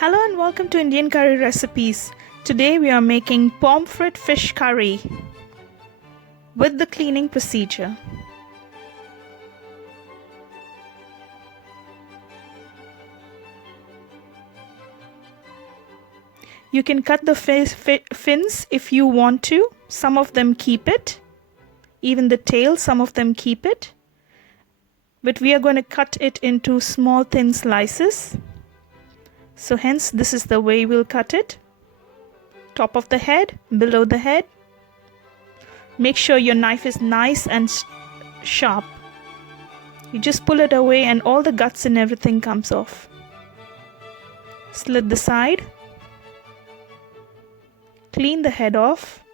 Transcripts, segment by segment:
Hello and welcome to Indian Curry Recipes. Today we are making pomfret fish curry with the cleaning procedure. You can cut the fins if you want to. Some of them keep it. Even the tail, some of them keep it. But we are going to cut it into small thin slices. So hence this is the way we'll cut it. Top of the head, below the head. Make sure your knife is nice and sharp. You just pull it away and all the guts and everything comes off. Slit the side. Clean the head off.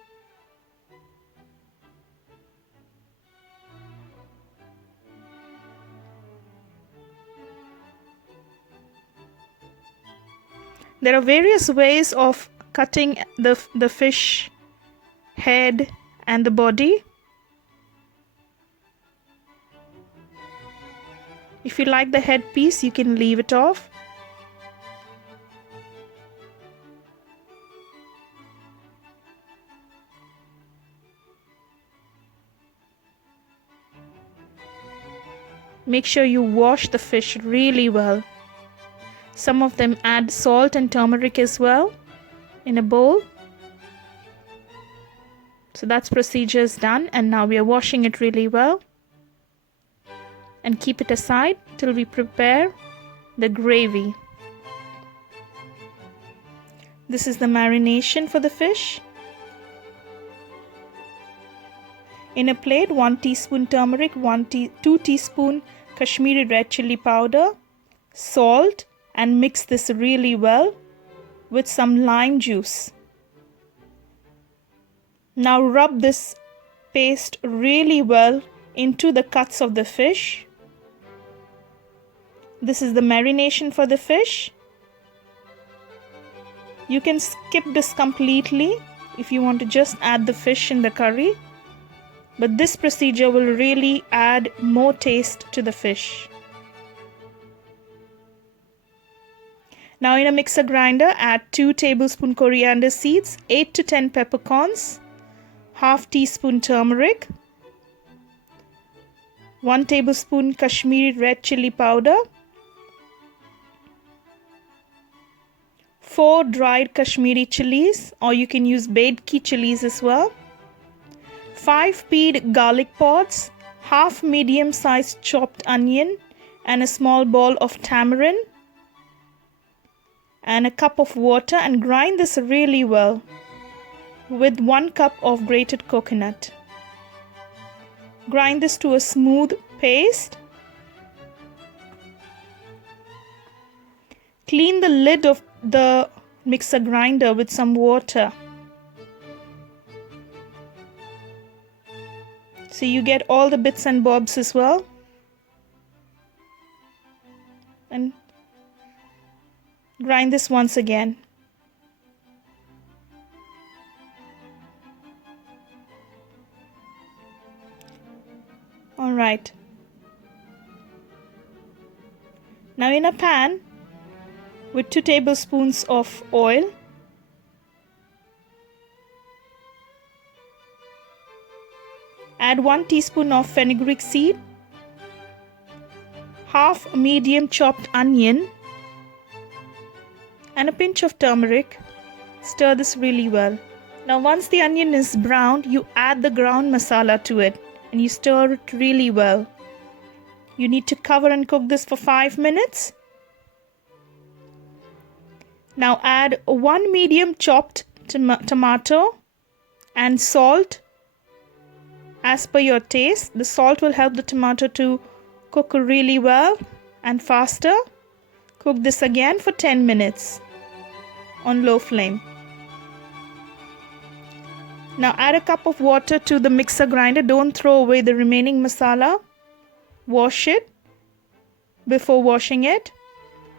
There are various ways of cutting the fish head and the body. If you like the head piece, you can leave it off. Make sure you wash the fish really well. Some of them add salt and turmeric as well in a bowl. So that's procedures done, and now we are washing it really well. And keep it aside till we prepare the gravy. This is the marination for the fish. In a plate, 1 teaspoon turmeric, 2 teaspoon Kashmiri red chili powder, salt, and mix this really well with some lime juice. Now rub this paste really well into the cuts of the fish. This is the marination for the fish. You can skip this completely if you want to just add the fish in the curry, but this procedure will really add more taste to the fish. Now in a mixer grinder, add 2 tablespoon coriander seeds, 8 to 10 peppercorns, half teaspoon turmeric, 1 tablespoon Kashmiri red chili powder, 4 dried Kashmiri chilies, or you can use Bedki chilies as well, 5 peeled garlic pods, half medium sized chopped onion, and a small ball of tamarind, and a cup of water, and grind this really well with 1 cup of grated coconut. Grind this to a smooth paste. Clean the lid of the mixer grinder with some water, so you get all the bits and bobs as well. And grind this once again. Alright. Now in a pan with 2 tablespoons of oil, add 1 teaspoon of fenugreek seed, half medium chopped onion, and a pinch of turmeric. Stir this really well. Now once the onion is browned, you add the ground masala to it and you stir it really well. You need to cover and cook this for 5 minutes. Now add 1 medium chopped tomato and salt as per your taste. The salt will help the tomato to cook really well and faster. Cook this again for 10 minutes on low flame. Now add a cup of water to the mixer grinder. Don't throw away the remaining masala. Wash it before washing it,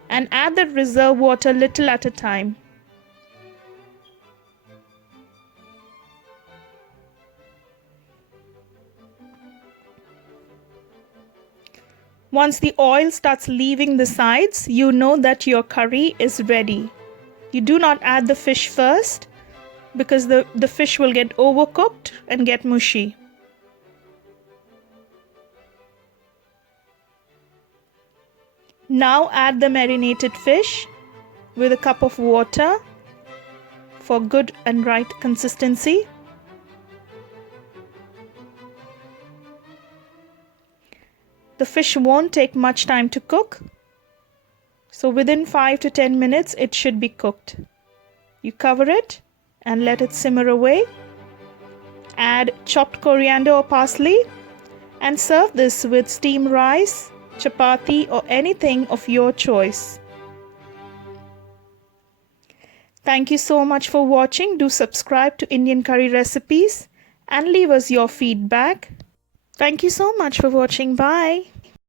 and add the reserve water little at a time. Once the oil starts leaving the sides, you know that your curry is ready. You do not add the fish first because the fish will get overcooked and get mushy. Now add the marinated fish with a cup of water for good and right consistency. The fish won't take much time to cook, so within 5 to 10 minutes it should be cooked. You cover it and let it simmer away. Add chopped coriander or parsley and serve this with steamed rice, chapati or anything of your choice. Thank you so much for watching. Do subscribe to Indian Curry Recipes and leave us your feedback. Thank you so much for watching. Bye.